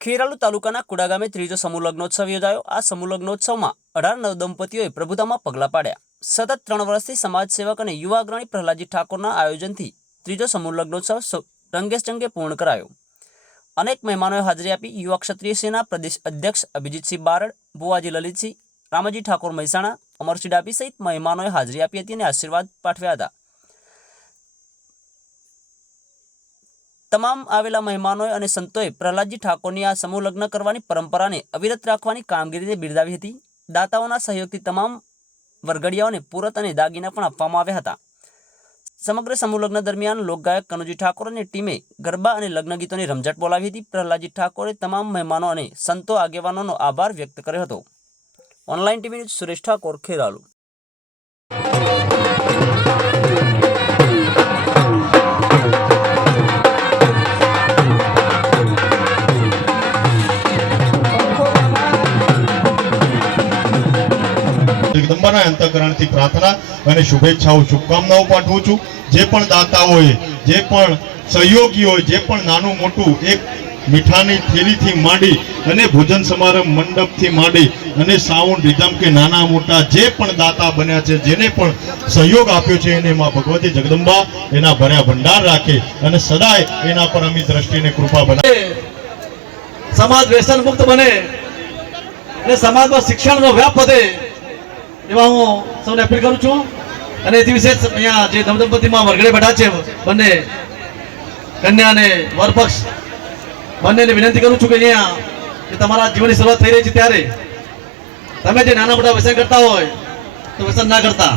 ખેરાલુ તાલુકાના કુડા ગામે ત્રીજો સમૂહ લગ્નોત્સવ યોજાયો. આ સમૂહ અઢાર નવ દંપતીઓએ પ્રભુતામાં પગલાં પાડ્યા. સતત ત્રણ વર્ષથી સમાજ સેવક અને યુવા અગ્રણી પ્રહલાદજી ઠાકોરના આયોજનથી ત્રીજો સમૂહ લગ્નોત્સવ રંગેચંગે પૂર્ણ કરાયો. અનેક મહેમાનોએ હાજરી આપી યુવા ક્ષત્રિય સેના પ્રદેશ અધ્યક્ષ અભિજીતસિંહ બારડ, ભુવાજી લલિતસિંહ, રામાજી ઠાકોર મહેસાણા, અમરસિંહ ડાબી સહિત મહેમાનોએ હાજરી આપી હતી અને આશીર્વાદ પાઠવ્યા હતા. તમામ આવેલા મહેમાનોએ અને સંતોએ પ્રહલાદજી ઠાકોરની આ સમૂહ લગ્ન કરવાની પરંપરાને અવિરત રાખવાની કામગીરીને બિરદાવી હતી. દાતાઓના સહયોગથી તમામ વરઘડિયાઓને પૂરત અને દાગીના પણ આપવામાં આવ્યા હતા. સમગ્ર સમૂહ લગ્ન દરમિયાન લોકગાયક કનુજી ઠાકોર અને ટીમે ગરબા અને લગ્ન ગીતોની રમઝટ બોલાવી હતી. પ્રહલાદજી ઠાકોરે તમામ મહેમાનો અને સંતો આગેવાનોનો આભાર વ્યક્ત કર્યો હતો. Online TV news Suresh Thakor, Kheralu. જગદંબાના અંતકરણથી પ્રાર્થના અને શુભેચ્છાઓ, શુભકામનાઓ પાઠવું છું. જે પણ દાતાઓએ, જે પણ સહયોગીઓએ, જે પણ નાનું મોટું એક મીઠાની થેલીથી માંડી અને ભોજન સમારંભ મંડપથી માંડી અને સાઉન્ડ રિધમ કે નાના મોટા જે પણ દાતા બન્યા છે, જેને પણ સહયોગ આપ્યો છે, એને માં ભગવતી જગદંબા, એના ભર્યા ભંડાર રાખે અને સદાય એના પર અમી દ્રષ્ટિને કૃપા બનાવે. સમાજ વ્યસન મુક્ત બને અને સમાજમાં શિક્ષણનો વ્યાપ વધે. એવા હું સૌને અપીલ કરું છું. અને એથી વિશેષ અહીંયા જે દમદંપતિમાં વરઘડે બેઠા છે, બંને કન્યા અને વરપક્ષ, બંનેને વિનંતી કરું છું કે અહીંયા તમારા જીવનની શરૂઆત થઈ રહી છે ત્યારે તમે જે નાના મોટા વ્યસન કરતા હોય, તો વ્યસન ના કરતા.